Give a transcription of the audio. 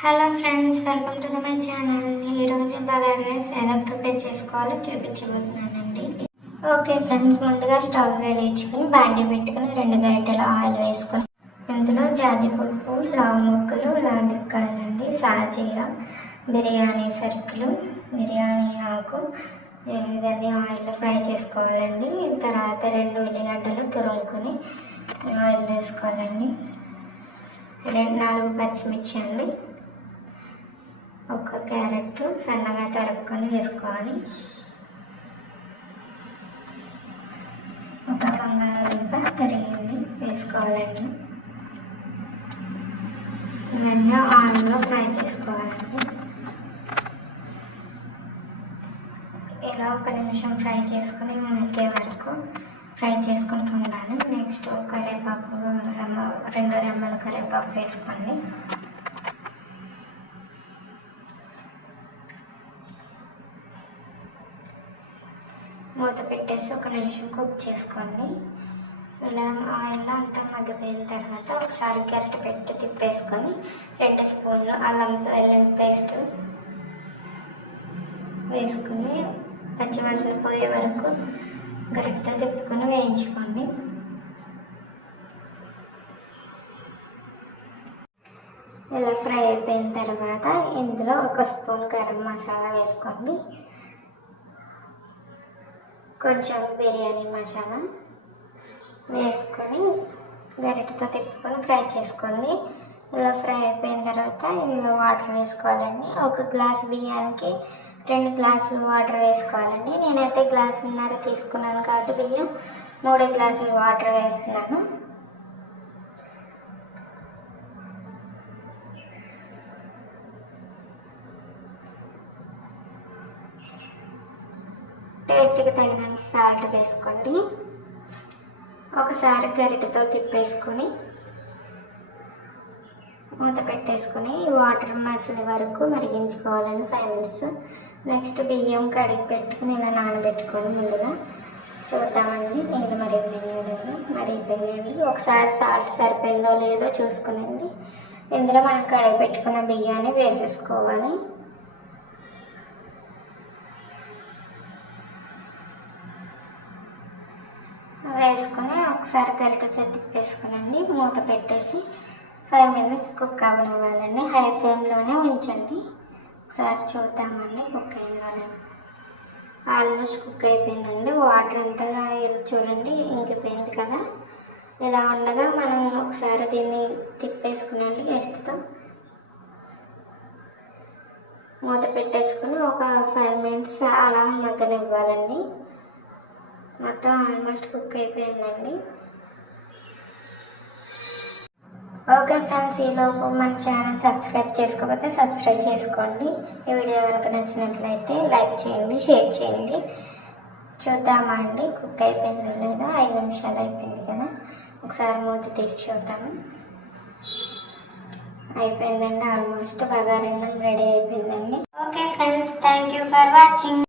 Hello friends welcome to my channel ఈరోజు బగారా ఎలా prepare చేసుకోవాలో చూపించబోతున్నానండి. ఓకే ఫ్రెండ్స్ ముందుగా స్టవ్ వేలేచుకుని బాండి పెట్టుకుని రెండు గంటల ఆయిల్ వేసుకొని ఇందులో జాజిపప్పు లావు ముక్కలు లాలిక్కాయలండి సాజీర బిర్యానీ సరుకులు బిర్యానీ ఆకు ఇవన్నీ ఆయిల్లో ఫ్రై చేసుకోవాలండి. తర్వాత రెండు ఉల్లిగడ్డలు తురుముకొని ఆయిల్ వేసుకోవాలండి. రెండు నాలుగు పచ్చిమిర్చి అండి. ఒక క్యారెట్ సన్నగా తరుక్కొని వేసుకోవాలి. ఒక బంగాళదుంప తరిగింది వేసుకోవాలండి. ఇవన్నీ ఆయిల్లో ఫ్రై చేసుకోవాలండి. ఇలా ఒక నిమిషం ఫ్రై చేసుకుని ఉడికే వరకు ఫ్రై చేసుకుంటూ ఉండాలి. నెక్స్ట్ కరివేపాకు రెమ్మ రెండు రెమ్మల కరివేపాకు వేసుకోండి. మూత పెట్టేసి ఒక నిమిషం కుక్ చేసుకోండి. ఇలా ఆయిల్లో అంతా మగ్గిపోయిన తర్వాత ఒకసారి గరిట పెట్టి తిప్పేసుకొని రెండు స్పూన్లు అల్లం వెల్లుల్లి పేస్ట్ వేసుకుని పచ్చివాసన పోయే వరకు గరిటతో తిప్పుకొని వేయించుకోండి. ఇలా ఫ్రై అయిపోయిన తర్వాత ఇందులో ఒక స్పూన్ గరం మసాలా వేసుకోండి. కొంచెం బిర్యానీ మసాలా వేసుకొని గరిటతో తిప్పుకొని ఫ్రై చేసుకోండి ఇలా ఫ్రై అయిపోయిన తర్వాత ఇందులో వాటర్ వేసుకోవాలండి. ఒక గ్లాస్ బియ్యానికి రెండు గ్లాసులు వాటర్ వేసుకోవాలండి. నేనైతే గ్లాసున్నర తీసుకున్నాను కాబట్టి బియ్యం మూడు గ్లాసులు వాటర్ వేస్తున్నాను. టేస్ట్కి తగినంత సాల్ట్ వేసుకోండి. ఒకసారి గరిటతో తిప్పేసుకొని మూత పెట్టేసుకొని వాటర్ మసిలి వరకు మరిగించుకోవాలండి ఫైవ్ మినిట్స్ నెక్స్ట్ బియ్యం కడిగి పెట్టుకుని ఇలా నానబెట్టుకొని ముందుగా చూద్దామండి. నీళ్ళు మరిగినాయో లేదో మరిగిపోయాయండి ఒకసారి సాల్ట్ సరిపోయిందో లేదో చూసుకునండి. ఇందులో మనం కడిగి పెట్టుకున్న బియ్యాన్ని వేసేసుకోవాలి. వేసుకొని ఒకసారి గరిటెతో తిప్పేసుకునండి మూత పెట్టేసి ఫైవ్ మినిట్స్ కుక్ అవ్వనివ్వాలండి హై ఫ్లేమ్లోనే ఉంచండి. ఒకసారి చూద్దామండి కుక్ అయిందో లేదో. ఆల్మోస్ట్ కుక్ అయిపోయిందండి. వాటర్ అంతా చూడండి ఇంకిపోయింది కదా. ఇలా ఉండగా మనం ఒకసారి దీన్ని తిప్పేసుకునండి గరిటెతో. మూత పెట్టేసుకుని ఒక ఫైవ్ మినిట్స్ అలా మగ్గనివ్వాలండి. మొత్తం ఆల్మోస్ట్ కుక్ అయిపోయిందండి. ఓకే ఫ్రెండ్స్ ఈలోపు మన ఛానల్ సబ్స్క్రైబ్ చేసుకోకపోతే సబ్స్క్రైబ్ చేసుకోండి. ఈ వీడియో కనుక నచ్చినట్లయితే లైక్ చేయండి షేర్ చేయండి. చూద్దామా అండి కుక్ అయిపోయిందో లేదో ఐదు నిమిషాలు అయిపోయింది కదా. ఒకసారి మూత తీసి చూద్దాము అయిపోయిందండి ఆల్మోస్ట్ బగారన్నం రెడీ అయిపోయిందండి. Okay friends thank you for watching.